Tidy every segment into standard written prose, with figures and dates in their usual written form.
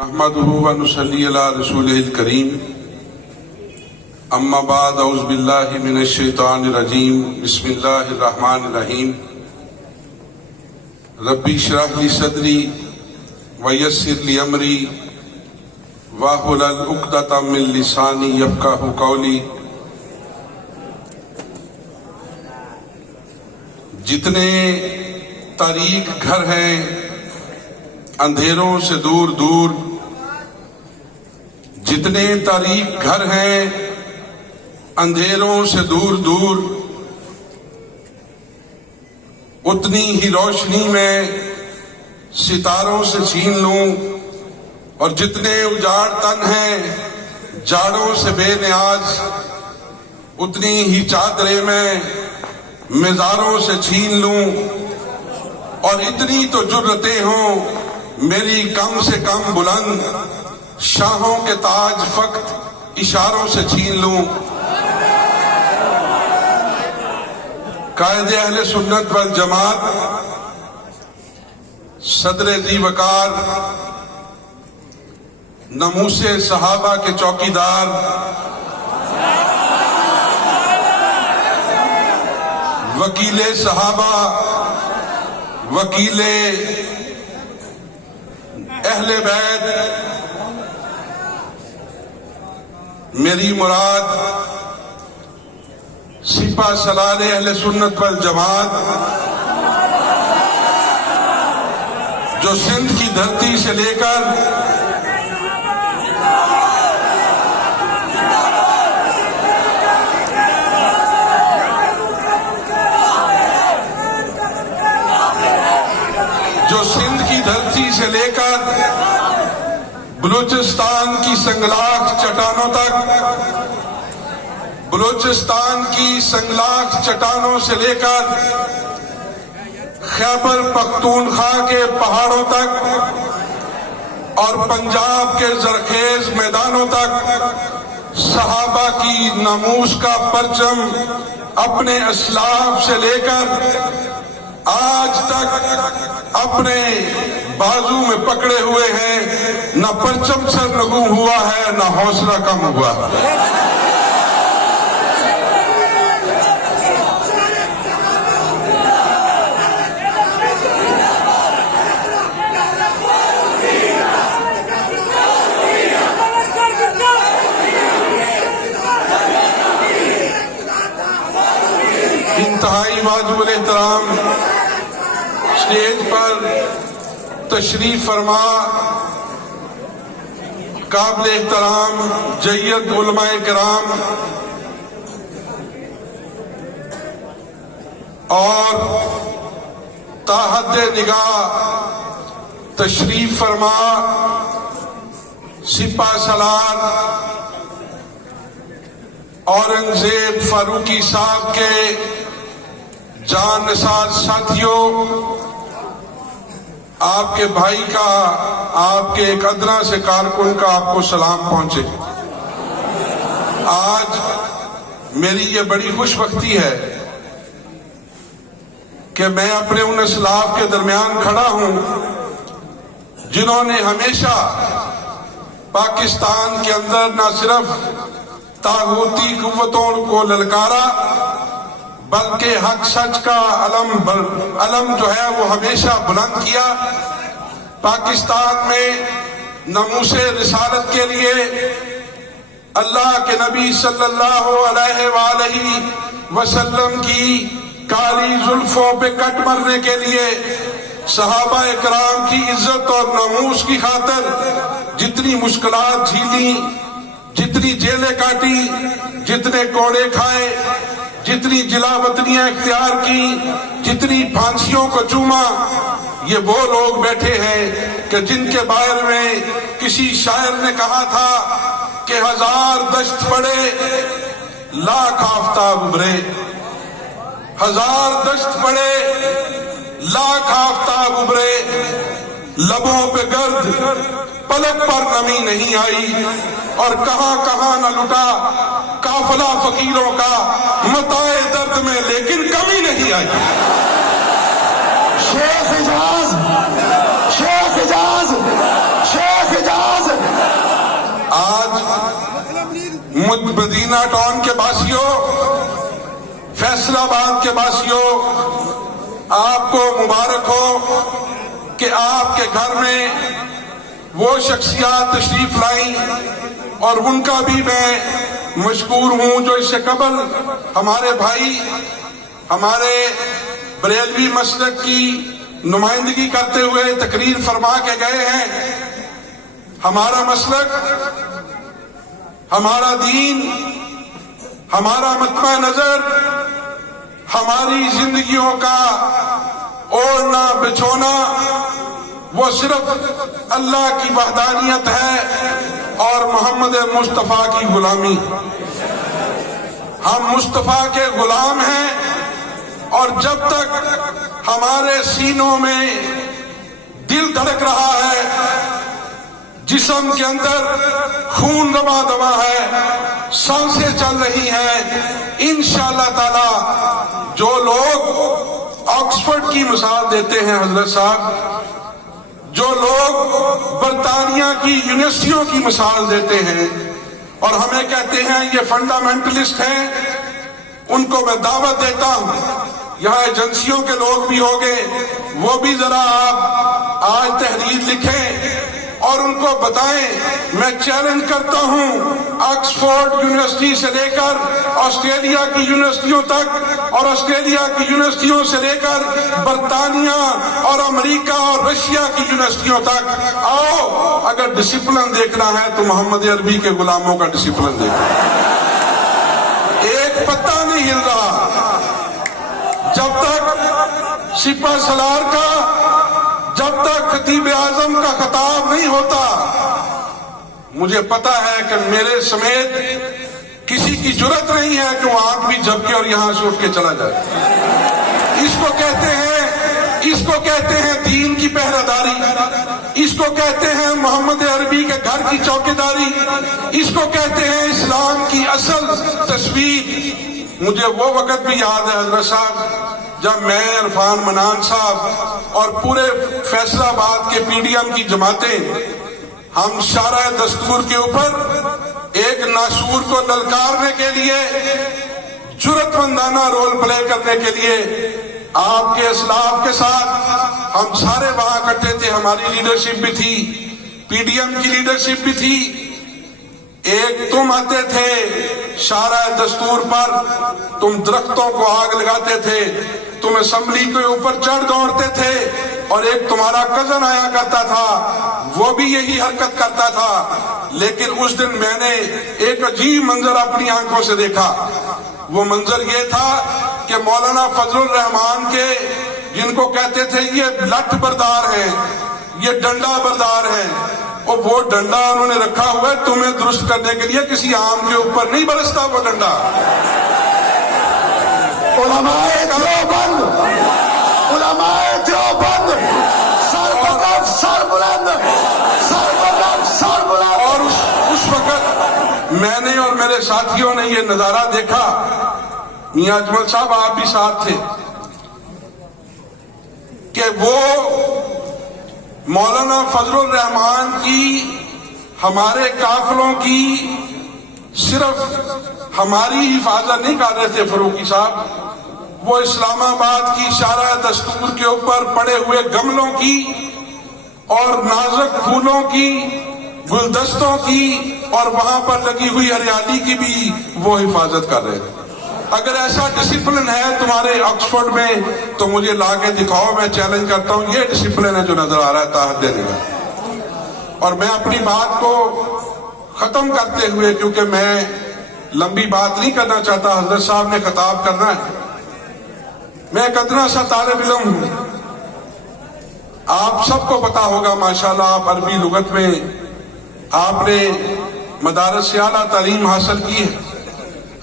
نحمده ونصلي على رسوله الكريم اما بعد اعوذ باللہ من الشیطان الرجیم بسم اللہ الرحمن الرحیم ربی اشرح لی صدری ویسر لی امری واحلل عقدۃ من لسانی یفقہوا قولی۔ جتنے تاریک گھر ہیں اندھیروں سے دور دور، جتنے تاریک گھر ہیں اندھیروں سے دور دور، اتنی ہی روشنی میں ستاروں سے چھین لوں، اور جتنے اجاڑ تن ہیں جاڑوں سے بے نیاز، اتنی ہی چادریں میں مزاروں سے چھین لوں، اور اتنی تو جرتیں ہوں میری کم سے کم بلند، شاہوں کے تاج فقط اشاروں سے چھین لوں۔ قائد اہل سنت والجماعت، صدر ذی وقار، ناموس صحابہ کے چوکیدار، وکیل صحابہ، وکیل اہل بیت، میری مراد سپہ سالار اہل سنت والجماعت، جو سندھ کی دھرتی سے لے کر بلوچستان کی سنگلاخ چٹانوں تک، بلوچستان کی سنگلاخ چٹانوں سے لے کر خیبر پختونخوا کے پہاڑوں تک اور پنجاب کے زرخیز میدانوں تک صحابہ کی ناموس کا پرچم اپنے اسلاف سے لے کر آج تک اپنے بازو میں پکڑے ہوئے ہیں۔ نہ پرچم سرنگوں ہوا ہے، نہ حوصلہ کم ہوا ہے۔ انتہائی واجب الاحترام اسٹیج پر تشریف فرما قابل احترام جید علماء کرام اور تاحد نگاہ تشریف فرما سپہ سالار اورنگزیب فاروقی صاحب کے جان نثار ساتھیوں، آپ کے بھائی کا، آپ کے ایک ادنا سے کارکن کا آپ کو سلام پہنچے۔ آج میری یہ بڑی خوش بختی ہے کہ میں اپنے ان اسلاف کے درمیان کھڑا ہوں جنہوں نے ہمیشہ پاکستان کے اندر نہ صرف طاغوتی قوتوں کو للکارا بلکہ حق سچ کا علم جو ہے وہ ہمیشہ بلند کیا۔ پاکستان میں ناموس رسالت کے لیے اللہ کے نبی صلی اللہ علیہ وآلہ وسلم کی کالی زلفوں پہ کٹ مرنے کے لیے صحابہ اکرام کی عزت اور ناموس کی خاطر جتنی مشکلات جھیلی، جتنی جیلیں کاٹی، جتنے کوڑے کھائے، جتنی جلا وطنیاں اختیار کی، جتنی پھانسیوں کو چوما، یہ وہ لوگ بیٹھے ہیں کہ جن کے بارے میں کسی شاعر نے کہا تھا کہ 1000 دشت پڑے لاکھ آفتاب ابھرے، 1000 دشت پڑے لاکھ آفتاب ابھرے، لبوں پہ گرد پلک پر نمی نہیں آئی، اور کہاں کہاں نہ لٹا قافلہ فقیروں کا متاع درد میں، لیکن کمی نہیں آئی۔ شیخ حجاز، شیخ حجاز، شیخ حجاز مدینہ ٹاؤن کے باسیوں، فیصل آباد کے باسیوں، آپ کو مبارک ہو کہ آپ کے گھر میں وہ شخصیات تشریف لائیں، اور ان کا بھی میں مشکور ہوں جو اس سے قبل ہمارے بھائی ہمارے بریلوی مسلک کی نمائندگی کرتے ہوئے تقریر فرما کے گئے ہیں۔ ہمارا مسلک، ہمارا دین، ہمارا مطمع نظر، ہماری زندگیوں کا اوڑھنا بچھونا وہ صرف اللہ کی وحدانیت ہے اور محمد مصطفیٰ کی غلامی۔ ہم مصطفیٰ کے غلام ہیں، اور جب تک ہمارے سینوں میں دل دھڑک رہا ہے، جسم کے اندر خون رواں دواں ہے، سانسیں چل رہی ہیں، انشاءاللہ تعالی جو لوگ آکسفورڈ کی مثال دیتے ہیں حضرت صاحب، جو لوگ برطانیہ کی یونیورسٹیوں کی مثال دیتے ہیں اور ہمیں کہتے ہیں یہ فنڈامنٹلسٹ ہیں، ان کو میں دعوت دیتا ہوں، یہاں ایجنسیوں کے لوگ بھی ہوں گے، وہ بھی ذرا آپ آج تحریر لکھیں اور ان کو بتائیں۔ میں چیلنج کرتا ہوں، آکسفورڈ یونیورسٹی سے لے کر آسٹریلیا کی یونیورسٹیوں تک، اور آسٹریلیا کی یونیورسٹیوں سے لے کر برطانیہ اور امریکہ اور رشیا کی یونیورسٹیوں تک آؤ، اگر ڈسپلن دیکھنا ہے تو محمد عربی کے غلاموں کا ڈسپلن دیکھنا۔ ایک پتہ نہیں ہل رہا جب تک سپہ سالار کا، جب تک خطیب اعظم کا خطاب نہیں ہوتا۔ مجھے پتا ہے کہ میرے سمیت کسی کی جرت نہیں ہے کہ وہ آنکھ بھی جھپکے اور یہاں سے اٹھ کے چلا جائے۔ اس کو کہتے ہیں دین کی پہرہ داری، اس کو کہتے ہیں محمد عربی کے گھر کی چوکیداری، اس کو کہتے ہیں اسلام کی اصل تصویر۔ مجھے وہ وقت بھی یاد ہے حضرت صاحب جب میں، عرفان منان صاحب اور پورے فیصل آباد کے پی ڈی ایم کی جماعتیں، ہم شارع دستور کے اوپر ایک ناسور کو للکارنے کے لیے، جرأت مندانہ رول پلے کرنے کے لیے آپ کے اسلاف کے ساتھ ہم سارے وہاں اکٹھے تھے۔ ہماری لیڈرشپ بھی تھی، پی ڈی ایم کی لیڈرشپ بھی تھی۔ ایک تم آتے تھے شارع دستور پر، تم درختوں کو آگ لگاتے تھے، تم اسمبلی کے اوپر چڑھ دوڑتے تھے، اور ایک تمہارا کزن آیا کرتا تھا، وہ بھی یہی حرکت کرتا تھا۔ لیکن اس دن میں نے ایک عجیب منظر اپنی آنکھوں سے دیکھا۔ وہ منظر یہ تھا کہ مولانا فضل الرحمان کے، جن کو کہتے تھے یہ لٹھ بردار ہیں، یہ ڈنڈا بردار ہیں، اور وہ ڈنڈا انہوں نے رکھا ہوا ہے تمہیں درست کرنے کے لیے، کسی عام کے اوپر نہیں برستا وہ ڈنڈا۔ علماء دیوبند، علماء دیوبند، سر بلند، سر بلند، سر بلند، سر بلند۔ اور اس وقت میں نے اور میرے ساتھیوں نے یہ نظارہ دیکھا، میاں اجمل صاحب آپ بھی ساتھ تھے، کہ وہ مولانا فضل الرحمان کی، ہمارے قافلوں کی صرف ہماری حفاظت نہیں کر رہے تھے فروخی صاحب، وہ اسلام آباد کی شارع دستور کے اوپر پڑے ہوئے گملوں کی اور نازک پھولوں کی، گلدستوں کی اور وہاں پر لگی ہوئی ہریالی کی بھی وہ حفاظت کر رہے تھے۔ اگر ایسا ڈسپلن ہے تمہارے آکسفورڈ میں تو مجھے لا کے دکھاؤ، میں چیلنج کرتا ہوں، یہ ڈسپلن ہے جو نظر آ رہا ہے تاحد دینے کا۔ اور میں اپنی بات کو ختم کرتے ہوئے، کیونکہ میں لمبی بات نہیں کرنا چاہتا، حضرت صاحب نے خطاب کرنا ہے، میں ایک ادنا سا طالب علم ہوں۔ آپ سب کو پتا ہوگا ماشاءاللہ، آپ عربی لغت میں آپ نے مدارس سے اعلیٰ تعلیم حاصل کی ہے۔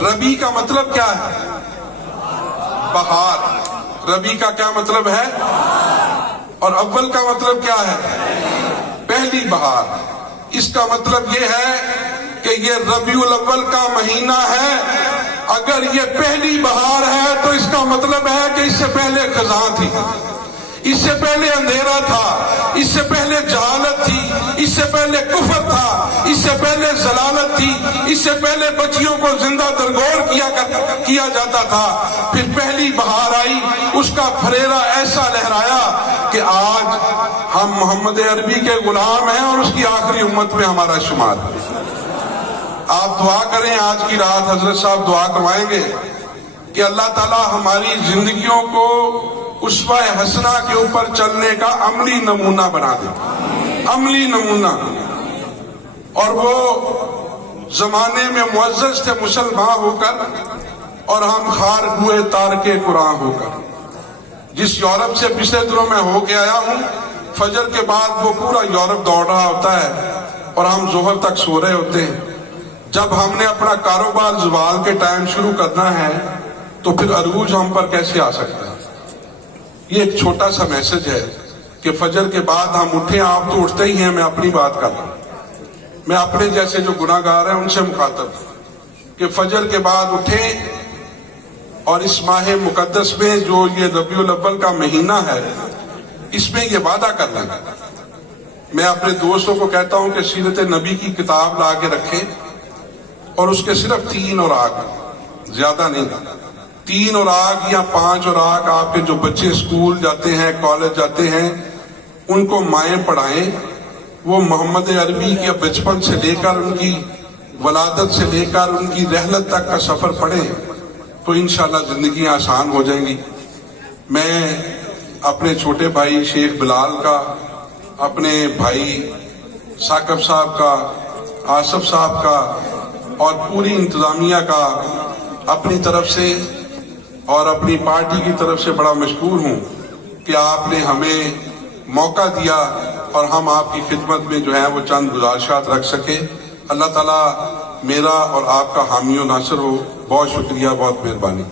ربی کا مطلب کیا ہے؟ بہار۔ ربی کا کیا مطلب ہے؟ اور اول کا مطلب کیا ہے؟ پہلی بہار۔ اس کا مطلب یہ ہے کہ یہ ربیع الاول کا مہینہ ہے، اگر یہ پہلی بہار ہے تو اس کا مطلب ہے کہ اس سے پہلے خزاں تھی، اس سے پہلے اندھیرا تھا، اس سے پہلے جہالت تھی، اس سے پہلے کفر تھا، اس سے پہلے ضلالت تھی، اس سے پہلے بچیوں کو زندہ درگور کیا جاتا تھا، پھر پہلی بہار آئی، اس کا پھریرا ایسا لہرایا کہ آج ہم محمد عربی کے غلام ہیں اور اس کی آخری امت میں ہمارا شمار ہے۔ آپ دعا کریں، آج کی رات حضرت صاحب دعا کروائیں گے کہ اللہ تعالی ہماری زندگیوں کو اسوہ حسنہ کے اوپر چلنے کا عملی نمونہ بنا دے، عملی نمونہ۔ اور وہ زمانے میں معزز تھے مسلمان ہو کر، اور ہم خار ہوئے تارک قرآن ہو کر۔ جس یورپ سے پچھلے دنوں میں ہو کے آیا ہوں، فجر کے بعد وہ پورا یورپ دوڑ رہا ہوتا ہے اور ہم ظہر تک سو رہے ہوتے ہیں۔ جب ہم نے اپنا کاروبار زوال کے ٹائم شروع کرنا ہے تو پھر عروج ہم پر کیسے آ سکتا ہے؟ یہ ایک چھوٹا سا میسج ہے کہ فجر کے بعد ہم اٹھیں۔ آپ تو اٹھتے ہی ہیں، میں اپنی بات کر رہا ہوں، میں اپنے جیسے جو گناہ گار ہیں ان سے مخاطب ہوں کہ فجر کے بعد اٹھیں اور اس ماہ مقدس میں جو یہ ربیع الاول کا مہینہ ہے، اس میں یہ وعدہ کر لیں۔ میں اپنے دوستوں کو کہتا ہوں کہ سیرت نبی کی کتاب لا کے رکھیں اور اس کے صرف 3 اوراق، زیادہ نہیں، 3 اوراق یا 5 اوراق آپ کے جو بچے اسکول جاتے ہیں، کالج جاتے ہیں، ان کو مائیں پڑھائیں۔ وہ محمد عربی کے بچپن سے لے کر ان کی ولادت سے لے کر ان کی رحلت تک کا سفر پڑھیں تو انشاءاللہ زندگیاں آسان ہو جائیں گی۔ میں اپنے چھوٹے بھائی شیخ بلال کا، اپنے بھائی ثاقب صاحب کا، آصف صاحب کا اور پوری انتظامیہ کا اپنی طرف سے اور اپنی پارٹی کی طرف سے بڑا مشکور ہوں کہ آپ نے ہمیں موقع دیا اور ہم آپ کی خدمت میں جو ہے وہ چند گزارشات رکھ سکے۔ اللہ تعالیٰ میرا اور آپ کا حامی و ناصر ہو۔ بہت شکریہ، بہت مہربانی۔